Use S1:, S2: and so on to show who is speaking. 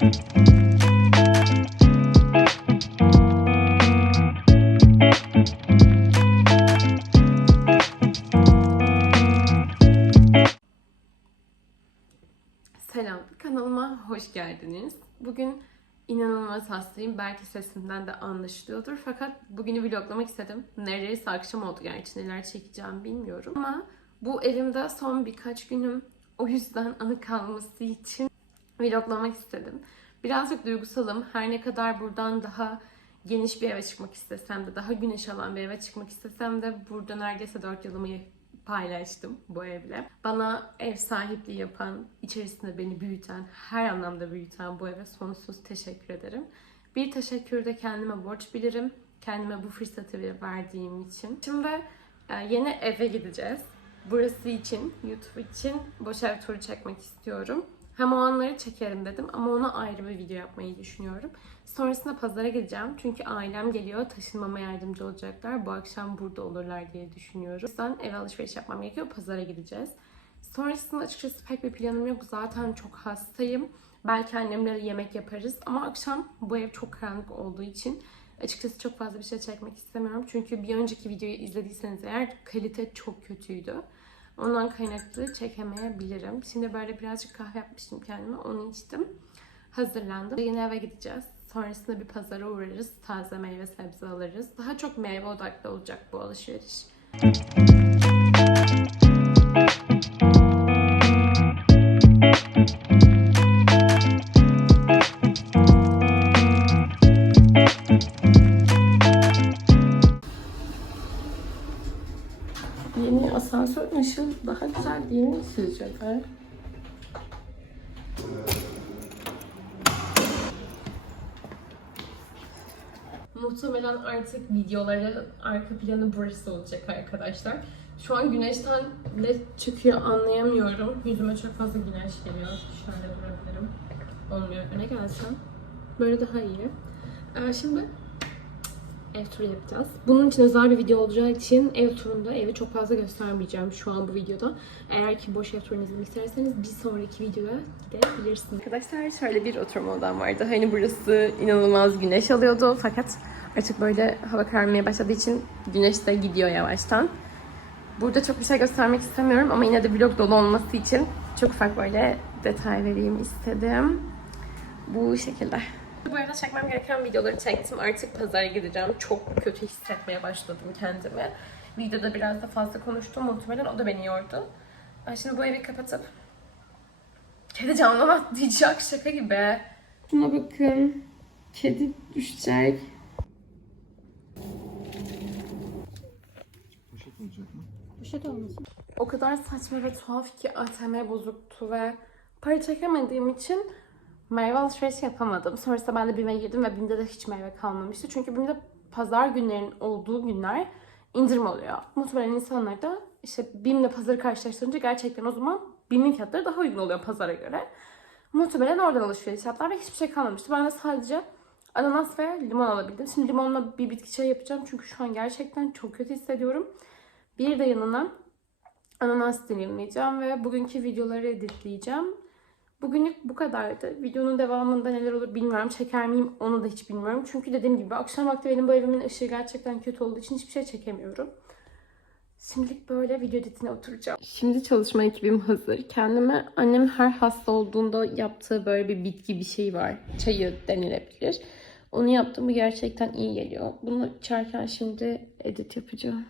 S1: Selam, kanalıma hoş geldiniz. Bugün inanılmaz hastayım. Belki sesimden de anlaşılıyordur. Fakat bugünü vloglamak istedim. Neredeyse akşam oldu gerçi neler çekeceğim bilmiyorum. Ama bu elimde son birkaç günüm. O yüzden anı kalması için vloglamak istedim. Birazcık duygusalım. Her ne kadar buradan daha geniş bir eve çıkmak istesem de, daha güneş alan bir eve çıkmak istesem de burada neredeyse 4 yılımı paylaştım bu evle. Bana ev sahipliği yapan, içerisinde beni büyüten, her anlamda büyüten bu eve sonsuz teşekkür ederim. Bir teşekkür de kendime borç bilirim. Kendime bu fırsatı verdiğim için. Şimdi e, yeni eve gideceğiz. Burası için, YouTube için boş ev turu çekmek istiyorum. Hem o anları çekerim dedim ama ona ayrı bir video yapmayı düşünüyorum. Sonrasında pazara gideceğim. Çünkü ailem geliyor. Taşınmama yardımcı olacaklar. Bu akşam burada olurlar diye düşünüyorum. O yüzden eve alışveriş yapmam gerekiyor. Pazara gideceğiz. Sonrasında açıkçası pek bir planım yok. Zaten çok hastayım. Belki annemle yemek yaparız. Ama akşam bu ev çok karanlık olduğu için açıkçası çok fazla bir şey çekmek istemiyorum. Çünkü bir önceki videoyu izlediyseniz eğer kalite çok kötüydü. Ondan kaynaklı çekemeyebilirim. Şimdi böyle birazcık kahve yapmıştım kendime. Onu içtim. Hazırlandım. Yine eve gideceğiz. Sonrasında bir pazara uğrarız. Taze meyve sebze alırız. Daha çok meyve odaklı olacak bu alışveriş. Yeni asansör ışığı daha güzel değil mi sizce de? Muhtemelen artık videoların arka planı burası olacak arkadaşlar. Şu an güneşten ne çıkıyor anlayamıyorum. Yüzüme çok fazla güneş geliyor. Şöyle durabilirim. Olmuyor. Öne gelsem. Böyle daha iyi. Ee, şimdi ev turu yapacağız. Bunun için özel bir video olacağı için ev turunda evi çok fazla göstermeyeceğim şu an bu videoda. Eğer ki boş ev turunu izlemek isterseniz bir sonraki videoya gidebilirsiniz. Arkadaşlar şöyle bir oturma odam vardı. Hani burası inanılmaz güneş alıyordu fakat artık böyle hava kararmaya başladığı için güneş de gidiyor yavaştan. Burada çok bir şey göstermek istemiyorum ama yine de vlog dolu olması için çok ufak böyle detay vereyim istedim. Bu şekilde. Bu arada çekmem gereken videoları çektim. Artık pazara gideceğim. Çok kötü hissetmeye başladım kendimi. Videoda biraz da fazla konuştum. Muhtemelen o da beni yordu. Ben şimdi bu evi kapatıp kedi camdan atlayacak şaka gibi. Şuna bakın. Kedi düşecek.
S2: Poşet olacak mı?
S1: Poşet olmasın. O kadar saçma ve tuhaf ki ATM bozuktu ve para çekemediğim için meyve alışverişi yapamadım. Sonrasında ben de BİM'e girdim ve BİM'de de hiç meyve kalmamıştı. Çünkü BİM'de pazar günlerinin olduğu günler indirim oluyor. Muhtemelen insanlar da işte BİM'le pazarı karşılaştırınca gerçekten o zaman BİM'in fiyatları daha uygun oluyor pazara göre. Muhtemelen oradan alışveriş yaptılar ve hiçbir şey kalmamıştı. Ben de sadece ananas ve limon alabildim. Şimdi limonla bir bitki çayı yapacağım çünkü şu an gerçekten çok kötü hissediyorum. Bir de yanına ananas dilimleyeceğim ve bugünkü videoları editleyeceğim. Bugünlük bu kadardı. Videonun devamında neler olur bilmiyorum. Çeker miyim onu da hiç bilmiyorum. Çünkü dediğim gibi akşam vakti benim bu evimin ışığı gerçekten kötü olduğu için hiçbir şey çekemiyorum. Şimdilik böyle video editine oturacağım. Şimdi çalışma ekibim hazır. Kendime annem her hasta olduğunda yaptığı böyle bir bitki bir şey var. Çayı denilebilir. Onu yaptım bu gerçekten iyi geliyor. Bunu içerken şimdi edit yapacağım.